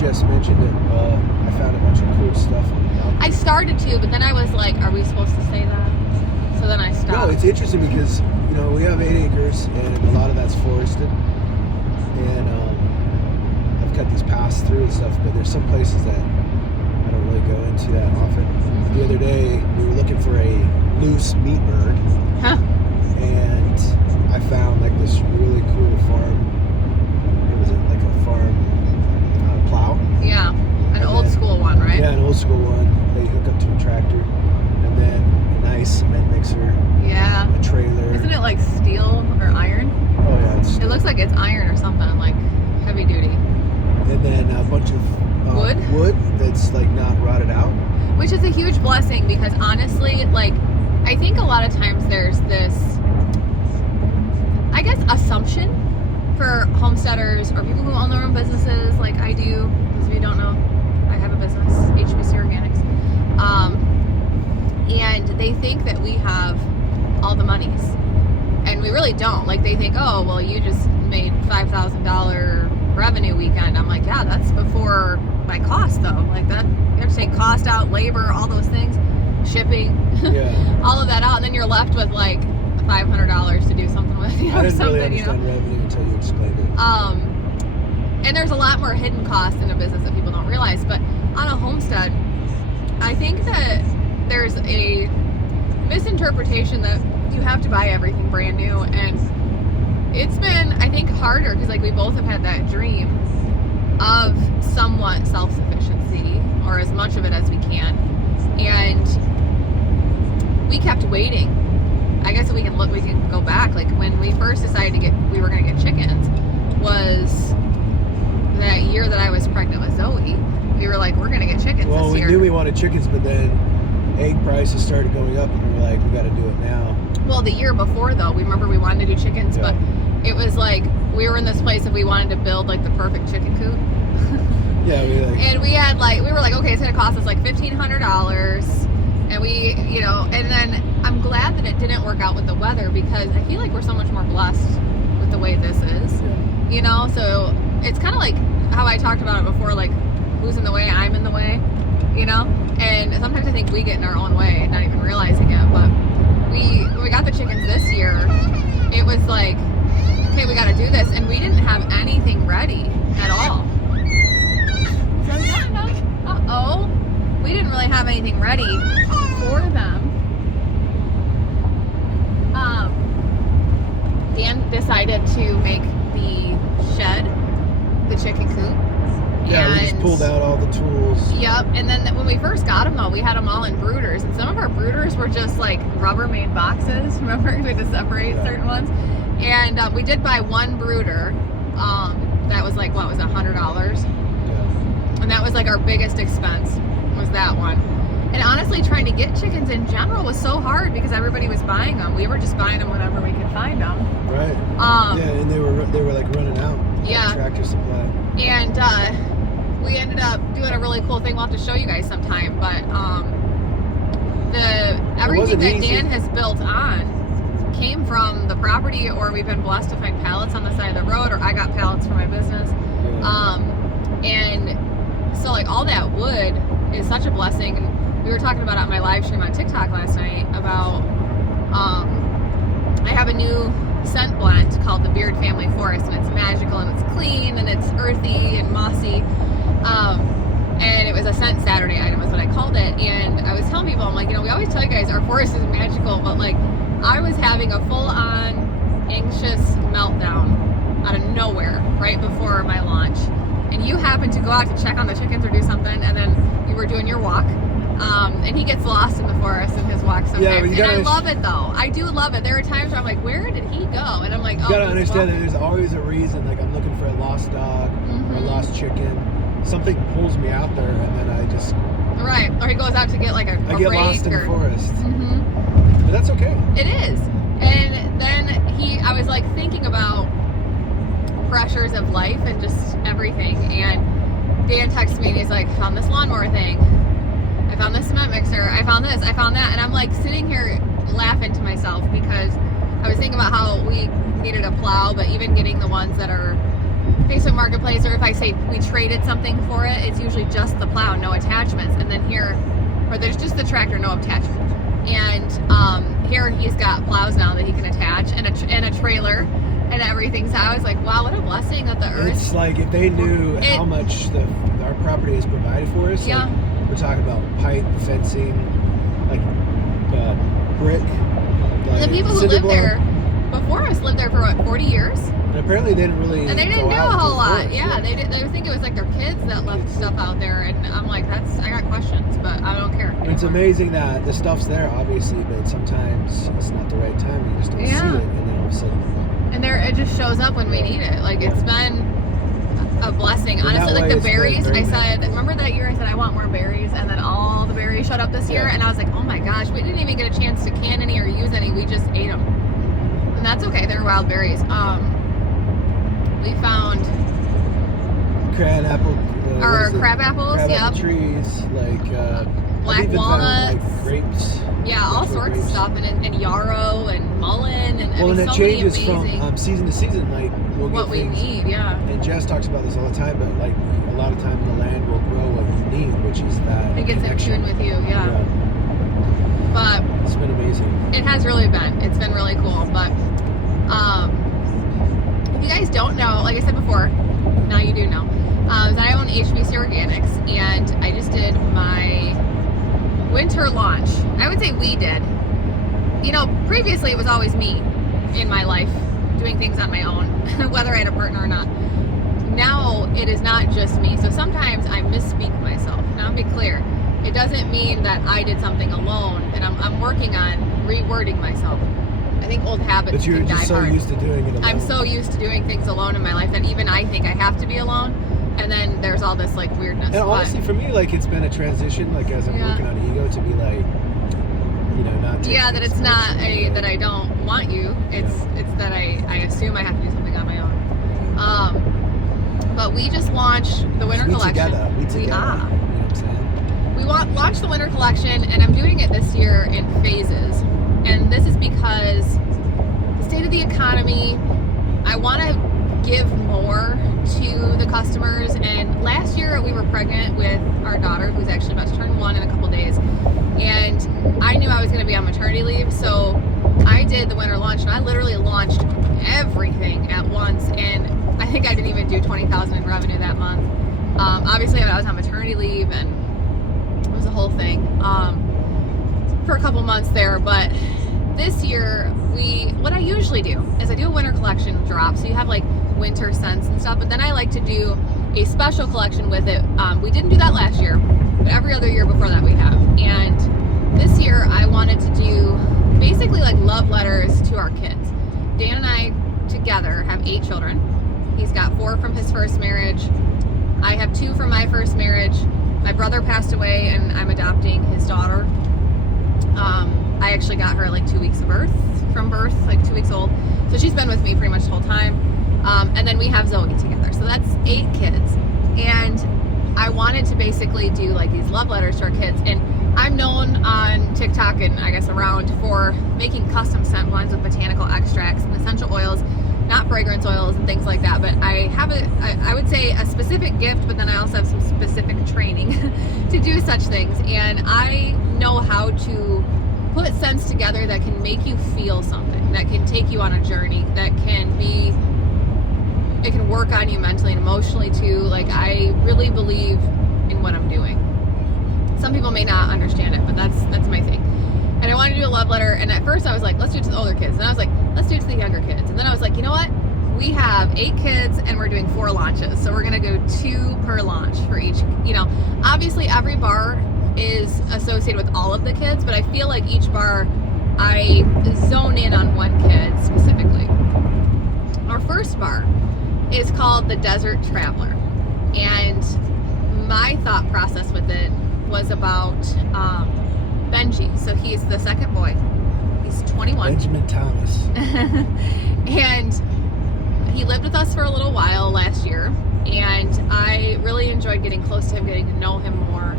Jes mentioned it, I found a bunch of cool stuff on the mountain. I started to, but then I was like, are we supposed to say that? So then I stopped. No, it's interesting because, you know, we have 8 acres and a lot of that's forested. And I've cut these paths through and stuff, but there's some places that I don't really go into that often. The other day, we were looking for a loose meat bird. Huh. And I found like this really cool farm. What was it? Like a farm plow? Yeah. An old school one, right? Yeah, an old school one. They hook up to a tractor. And then a nice cement mixer. Yeah. A trailer. Isn't it like steel or iron? Oh, yeah. It looks like it's iron or something, like heavy duty. And then a bunch of wood that's like not rotted out. Which is a huge blessing because honestly, like, I think a lot of times there's this, I guess, assumption for homesteaders or people who own their own businesses, like I do. Because if you don't know, I have a business, HBC Organics. And they think that we have all the monies. And we really don't. Like, they think, oh, well, you just made $5,000 revenue weekend. I'm like, yeah, that's before my cost, though. Like, that, you have to take cost out, labor, all those things, shipping, all of that out. And then you're left with, like, $500 to do something with, you know, I didn't something, really understand revenue until you explained it. And there's a lot more hidden costs in a business that people don't realize. But on a homestead, I think that there's a misinterpretation that you have to buy everything brand new, and it's been, I think, harder because like we both have had that dream of somewhat self-sufficiency, or as much of it as we can, and we kept waiting. I guess we can go back, like when we first decided we were going to get chickens was that year that I was pregnant with Zoe. We were like, we're going to get chickens this year. Well, we knew we wanted chickens, but then egg prices started going up, and we were like, we got to do it now. Well, the year before, though, we remember we wanted to do chickens, but it was like we were in this place that we wanted to build like the perfect chicken coop. Yeah, and we had like, we were like, okay, it's gonna cost us like $1,500, and we, you know, and then I'm glad that it didn't work out with the weather because I feel like we're so much more blessed with the way this is, you know. So it's kind of like how I talked about it before, like who's in the way? I'm in the way, you know. And sometimes I think we get in our own way, not even realizing it, but. When we got the chickens this year, it was like, okay, we got to do this, and we didn't have anything ready at all. Uh-oh. We didn't really have anything ready for them. Dan decided to make the shed, the chicken coop. Yeah, we just pulled out all the tools. Yep, and then when we first got them, though, we had them all in brooders, and some of our brooders were just like Rubbermaid boxes. Remember, we had to separate certain ones, and we did buy one brooder. That was like, what was it, $100? Yeah. And that was like our biggest expense, was that one. And honestly, trying to get chickens in general was so hard because everybody was buying them. We were just buying them whenever we could find them. Right. Yeah, and they were like running out. Yeah. Tractor supply. And we ended up doing a really cool thing. We'll have to show you guys sometime. But everything that Dan has built on came from the property, or we've been blessed to find pallets on the side of the road, or I got pallets for my business. Yeah. And so like all that wood is such a blessing. And we were talking about it on my live stream on TikTok last night about I have a new scent blend called the Beard Family Forest, and it's magical and it's clean and it's earthy and mossy. And it was a scent Saturday item is what I called it. And I was telling people, I'm like, you know, we always tell you guys our forest is magical, but like I was having a full-on anxious meltdown out of nowhere right before my launch. And you happened to go out to check on the chickens or do something, and then you were doing your walk. And he gets lost in the forest in his walk sometimes. Yeah, and I love it, though. I do love it. There are times where I'm like, where did he go? And I'm like, oh, you gotta understand that there's always a reason. Like, I'm looking for a lost dog or a lost chicken. Something pulls me out there, and then I just... Right. Or he goes out to get, like, a I get lost in the forest. But that's okay. It is. And then I was, like, thinking about pressures of life and just everything. And Dan texted me, and he's like, found this lawnmower thing. I found this cement mixer, I found this, I found that, and I'm like sitting here laughing to myself because I was thinking about how we needed a plow, but even getting the ones that are Facebook Marketplace, or if I say we traded something for it, it's usually just the plow, no attachments. And then here, or there's just the tractor, no attachment. And here he's got plows now that he can attach, and a trailer and everything. So I was like, wow, what a blessing that the earth. It's like if they knew how much our property has provided for us. Yeah. Like, we're talking about pipe, fencing, like brick. Like the people who lived there before us lived there for what, 40 years? And apparently they didn't really. And they didn't go do out a whole to lot. forest. Yeah, they did. They would think it was like their kids that left stuff out there, and I'm like, I got questions, but I don't care. It's amazing that the stuff's there, obviously, but sometimes it's not the right time. You just don't see it, and then all of a sudden. And it just shows up when we need it. Like it's been a blessing, honestly. Like the berries, I said. Remember that year I said I want more berries, and then all the berries showed up this year, and I was like, oh my gosh, we didn't even get a chance to can any or use any. We just ate them, and that's okay. They're wild berries. We found crab apples, yep. trees, like black walnuts, found, like grapes. Yeah, all sorts of stuff, and yarrow and mullein, and well, I mean, and it so changes many from season to season. Like we'll what get we things, need, yeah. And Jess talks about this all the time, but like a lot of time the land will grow what you need, which is that it gets connection. in tune with you, yeah. But it's been amazing. It has really been. It's been really cool. But if you guys don't know, like I said before, now you do know, that I own HBC Organics, and I just did my winter launch. I would say we did. You know, previously it was always me in my life doing things on my own, whether I had a partner or not. Now it is not just me. So sometimes I misspeak myself. Now, I'll be clear. It doesn't mean that I did something alone, and I'm working on rewording myself. I think old habits But you're can just die so hard. used to doing it alone. I'm so used to doing things alone in my life that even I think I have to be alone, and then there's all this like weirdness. And honestly, for me, like it's been a transition. Like as I'm working on ego, to be like, you know, not. Yeah, that it's not that I don't want you. It's that I assume I have to do something on my own. But we just launched the winter collection. We together. You know what I'm saying? We launched the winter collection, and I'm doing it this year in phases. And this is because the state of the economy, I want to give more to the customers. And last year we were pregnant with our daughter, who's actually about to turn 1 in a couple days. And I knew I was going to be on maternity leave, so I did the winter launch, and I literally launched everything at once. And I think I didn't even do $20,000 in revenue that month. Obviously, I was on maternity leave, and it was a whole thing for a couple months there. But this year, what I usually do is I do a winter collection drop, so you have like winter scents and stuff. But then I like to do a special collection with it. We didn't do that last year, but every other year before that we have. And this year, I wanted to do basically like love letters to our kids. Dan and I together have 8 children. He's got 4 from his first marriage. I have 2 from my first marriage. My brother passed away, and I'm adopting his daughter. I actually got her like 2 weeks from birth, like 2 weeks old. So she's been with me pretty much the whole time. And then we have Zoe together. So that's 8 kids. And I wanted to basically do like these love letters to our kids. And I'm known on TikTok and I guess around for making custom scent blends with botanical extracts and essential oils, not fragrance oils and things like that. But I have I would say a specific gift, but then I also have some specific training to do such things. And I know how to put scents together that can make you feel something, that can take you on a journey, that it can work on you mentally and emotionally too. Like, I really believe in what I'm doing. Some people may not understand it, but that's my thing. And I wanted to do a love letter, and at first I was like, let's do it to the older kids. And I was like, let's do it to the younger kids. And then I was like, you know what? We have 8 kids and we're doing 4 launches. So we're gonna go 2 per launch for each, you know. Obviously every bar is associated with all of the kids, but I feel like each bar I zone in on one kid specifically. Our first bar is called the Desert Traveler. And my thought process with it was about Benji. So he's the second boy. He's 21. Benjamin Thomas. And he lived with us for a little while last year. And I really enjoyed getting close to him, getting to know him more.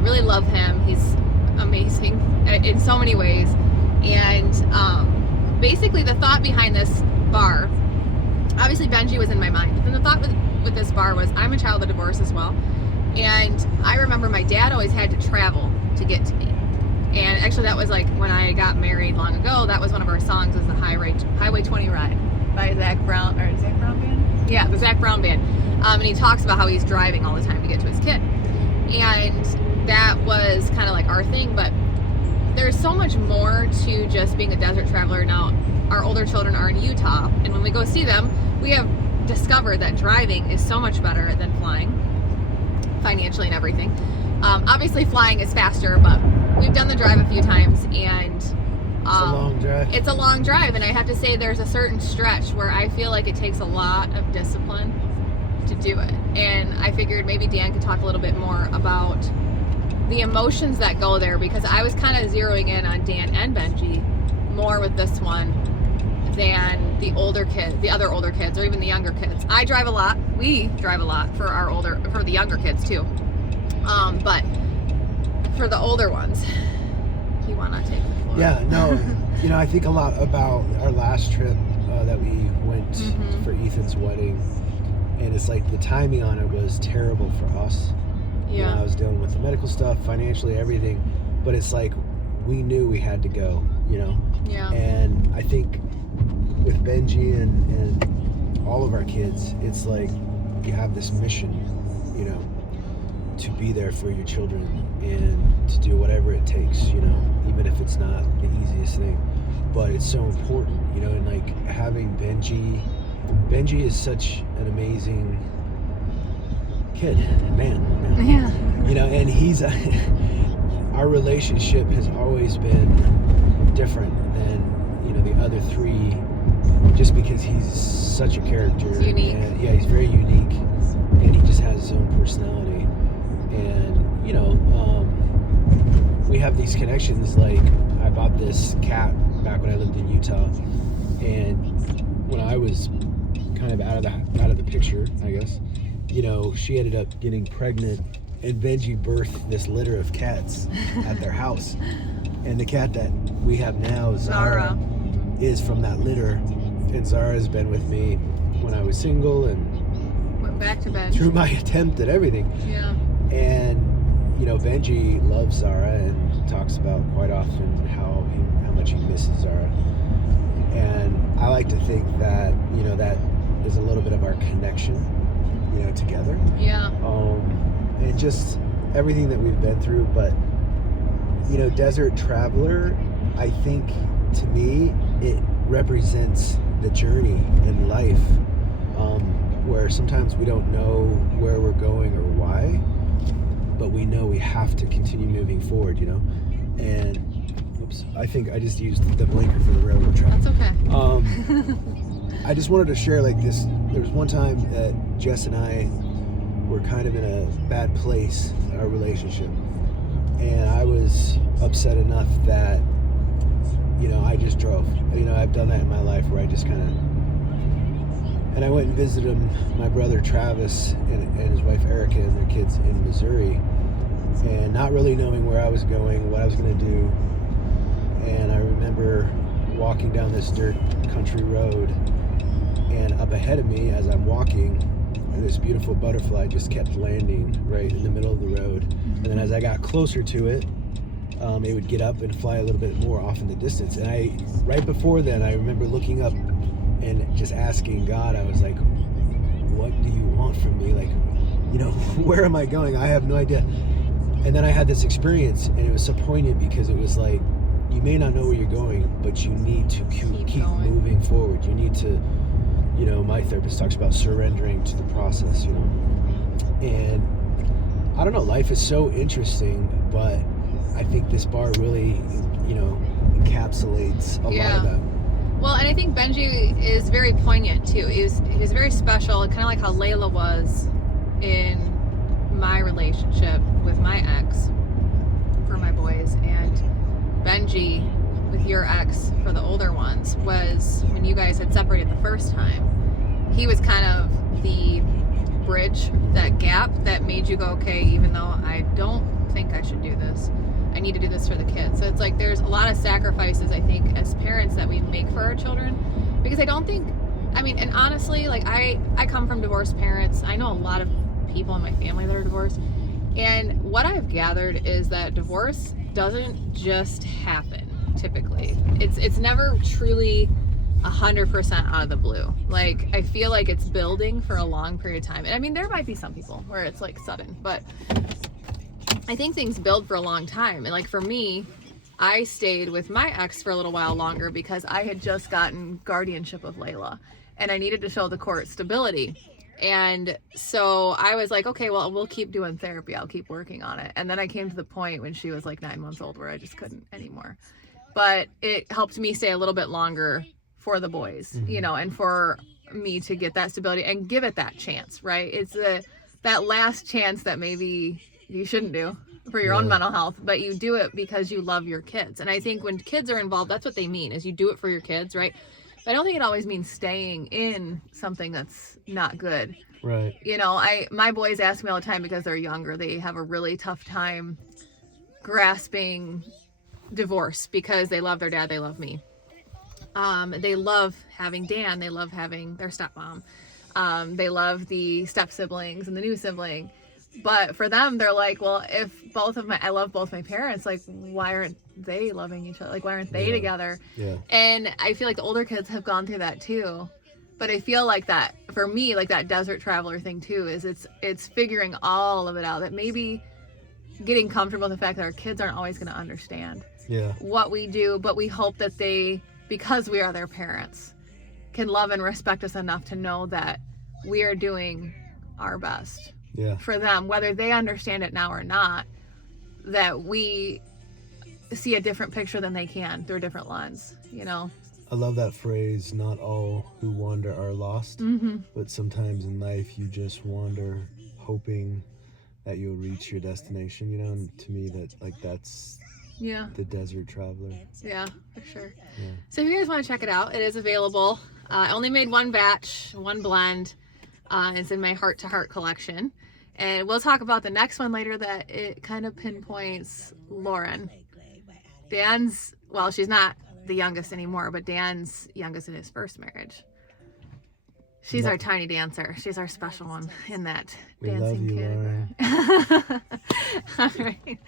Really love him. He's amazing in so many ways. And basically the thought behind this bar, obviously Benji was in my mind. And the thought with this bar was, I'm a child of divorce as well. And I remember my dad always had to travel to get to me. And actually that was like when I got married long ago, that was one of our songs, was the Highway 20 Ride by Zach Brown, or Zach Brown Band? Yeah, the Zach Brown Band. And he talks about how he's driving all the time to get to his kid. And that was kind of like our thing, but there's so much more to just being a desert traveler. Now, our older children are in Utah, and when we go see them, we have discovered that driving is so much better than flying, financially and everything. Obviously, flying is faster, but we've done the drive a few times, and It's a long drive. It's a long drive, and I have to say there's a certain stretch where I feel like it takes a lot of discipline to do it. And I figured maybe Dan could talk a little bit more about the emotions that go there, because I was kind of zeroing in on Dan and Benji more with this one than the other older kids, or even the younger kids. I drive a lot. We drive a lot for the younger kids too. But for the older ones, you want to take the floor. Yeah, no, I think a lot about our last trip that we went for Ethan's wedding, and it's like the timing on it was terrible for us. Yeah. I was dealing with the medical stuff, financially, everything, but it's like we knew we had to go, Yeah. And I think with Benji and all of our kids, it's like you have this mission, to be there for your children and to do whatever it takes, even if it's not the easiest thing, but it's so important, and like having Benji is such an amazing kid, man. Yeah. And he's our relationship has always been different than the other three, just because he's such a character. He's unique. And, yeah, he's very unique, and he just has his own personality. And we have these connections. Like, I bought this cat back when I lived in Utah, and when I was kind of out of the picture, I guess, she ended up getting pregnant, and Benji birthed this litter of cats at their house. And the cat that we have now, Zara, is from that litter. And Zara has been with me when I was single and went back to bed through my attempt at everything. Yeah. And Benji loves Zara and talks about quite often how much he misses Zara. And I like to think that that is a little bit of our connection, together. Yeah. And just everything that we've been through. But desert traveler, I think, to me, it represents the journey in life, where sometimes we don't know where we're going or why, but we know we have to continue moving forward, and oops, I think I just used the blinker for the railroad track. That's okay. I just wanted to share like this. There was one time that Jess and I were kind of in a bad place in our relationship, and I was upset enough that I just drove. I've done that in my life where I just kind of, and I went and visited my brother Travis and his wife Erica and their kids in Missouri, and not really knowing where I was going, what I was going to do. And I remember walking down this dirt country road, and up ahead of me as I'm walking, this beautiful butterfly just kept landing right in the middle of the road. And then as I got closer to it, it would get up and fly a little bit more off in the distance. And right before then, I remember looking up and just asking God, I was like, what do you want from me? Like, where am I going? I have no idea. And then I had this experience, and it was so poignant because it was like, you may not know where you're going, but you need to keep moving forward. You need to, my therapist talks about surrendering to the process, And I don't know, life is so interesting, but I think this bar really, encapsulates a lot of that. Well, and I think Benji is very poignant too. He was very special, kind of like how Layla was in my relationship with my ex for my boys, and Benji with your ex for the older ones was when you guys had separated the first time. He was kind of the bridge, that gap that made you go, okay, even though I don't think I should do this, I need to do this for the kids. So it's like there's a lot of sacrifices, I think, as parents that we make for our children, because I don't think I mean, and honestly, like I come from divorced parents. I know a lot of people in my family that are divorced. And what I've gathered is that divorce doesn't just happen typically. It's never truly 100% out of the blue. Like, I feel like it's building for a long period of time. And I mean, there might be some people where it's like sudden, but I think things build for a long time. And like for me, I stayed with my ex for a little while longer because I had just gotten guardianship of Layla and I needed to show the court stability. And so I was like, okay, well, we'll keep doing therapy. I'll keep working on it. And then I came to the point when she was like 9 months old where I just couldn't anymore. But it helped me stay a little bit longer for the boys, you know, and for me to get that stability and give it that chance, right? It's that last chance that maybe you shouldn't do for your own mental health, but you do it because you love your kids. And I think when kids are involved, that's what they mean, is you do it for your kids, right? I don't think it always means staying in something that's not good. Right. You know, my boys ask me all the time because they're younger. They have a really tough time grasping divorce because they love their dad. They love me. They love having Dan. They love having their stepmom. They love the step siblings and the new sibling. But for them, they're like, well, if I love both my parents, like, why aren't they loving each other? Like, why aren't they together? Yeah. And I feel like the older kids have gone through that too. But I feel like that, for me, like that desert traveler thing too, is it's figuring all of it out. That maybe getting comfortable with the fact that our kids aren't always going to understand what we do, but we hope that they, because we are their parents, can love and respect us enough to know that we are doing our best for them, whether they understand it now or not, that we see a different picture than they can through a different lens, you know? I love that phrase, not all who wander are lost, but sometimes in life you just wander hoping that you'll reach your destination, you know? And to me, that's the desert traveler. Yeah, for sure. Yeah. So if you guys want to check it out, it is available. I only made one batch, one blend. It's in my Heart to Heart collection. And we'll talk about the next one later that it kind of pinpoints Lauren. Dan's, well, she's not the youngest anymore, but Dan's youngest in his first marriage. She's our tiny dancer. She's our special one in that dancing category. All right.